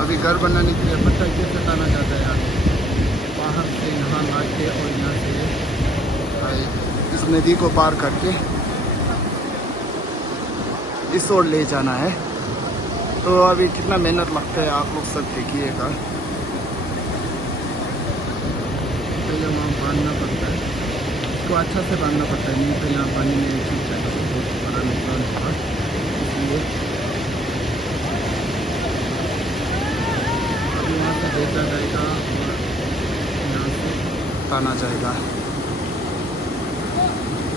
अभी घर बनाने के लिए पत्ता कैसे ताना जाता है यार, बाहर से यहाँ ला के और यहाँ से इस नदी को पार करके इस ओर ले जाना है। तो अभी कितना मेहनत लगता है आप लोग सब देखिएगा। पहले वहाँ बांधना पड़ता है, इसको अच्छा से बांधना पड़ता है, नहीं तो यहाँ पानी में छूट जाएगा तो बहुत बड़ा नुकसान होगा। इसलिए अभी वहाँ से बेचा जाएगा और यहाँ से ताना जाएगा।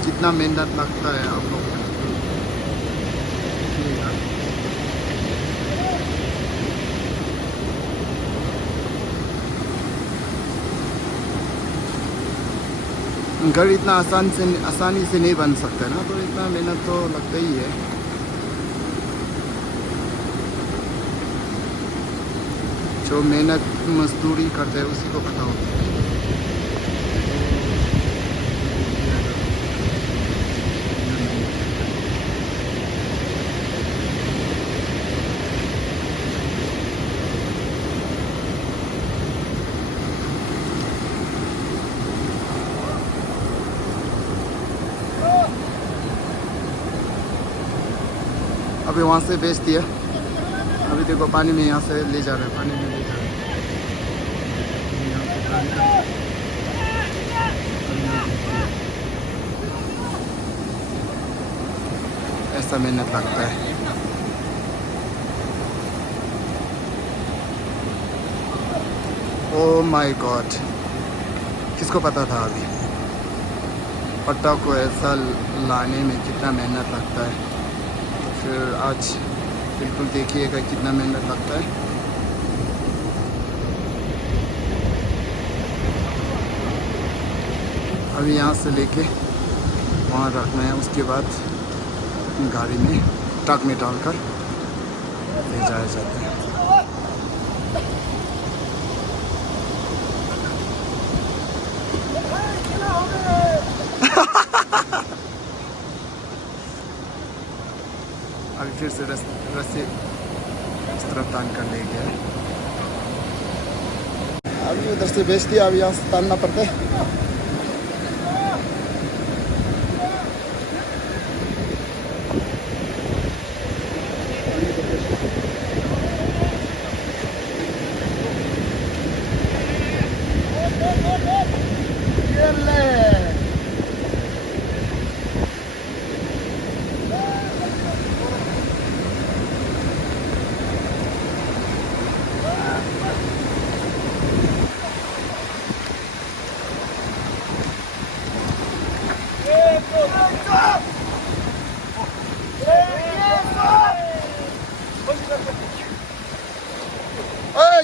जितना मेहनत लगता है आप लोग देखिएगा। घर इतना आसानी से नहीं बन सकता है ना, तो इतना मेहनत तो लगता ही है। जो मेहनत मजदूरी करते हैं उसी को पता होता है। अभी वहाँ से बेच दिया, अभी देखो पानी में यहाँ से ले जा रहे हैं, पानी में ले जा रहे हैं। ऐसा मेहनत लगता है। ओह माय गॉड, किसको पता था अभी पट्टा को ऐसा लाने में कितना मेहनत लगता है। फिर आज बिल्कुल देखिएगा कितना मेहनत लगता है। अभी यहाँ से लेके वहाँ रखना है, उसके बाद गाड़ी में ट्रक में डालकर ले जाया जाता है। अभी फिर से रस्सी इस तरफ तान कर ले गया। अभी उधर से बेच दिया, अभी यहाँ से तानना पड़ता है।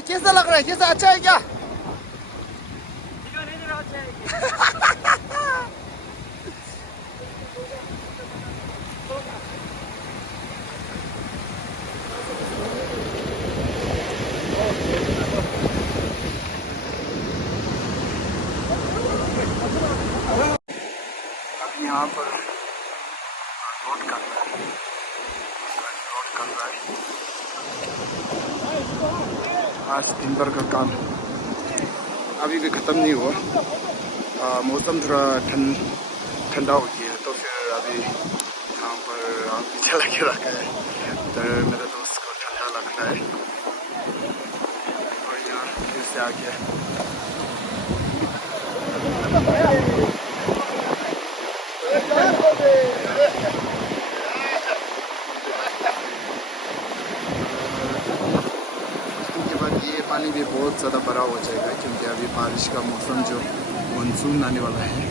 कैसा लग रहा है, कैसा अच्छा है क्या? अभी यहाँ पर लोड कर रहा है, लोड कर रहा है। आज दिन भर का काम अभी भी ख़त्म नहीं हुआ। मौसम थोड़ा ठंडा हो गया है, तो फिर अभी यहाँ पर आग भी जला के रखा है। तो मेरे दोस्त को ठंडा लग रहा है और यहाँ फिर से आ गया। पानी भी बहुत ज़्यादा बड़ा हो जाएगा, क्योंकि अभी बारिश का मौसम जो मानसून आने वाला है।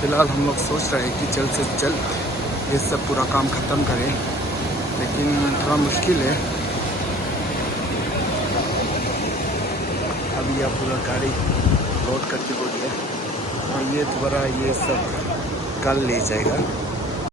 फ़िलहाल हम लोग सोच रहे हैं कि जल्द से जल्द ये सब पूरा काम ख़त्म करें, लेकिन थोड़ा मुश्किल है। अभी यह पूरा गाड़ी लोड करके हो गया और ये दोबारा ये सब कल ले जाएगा।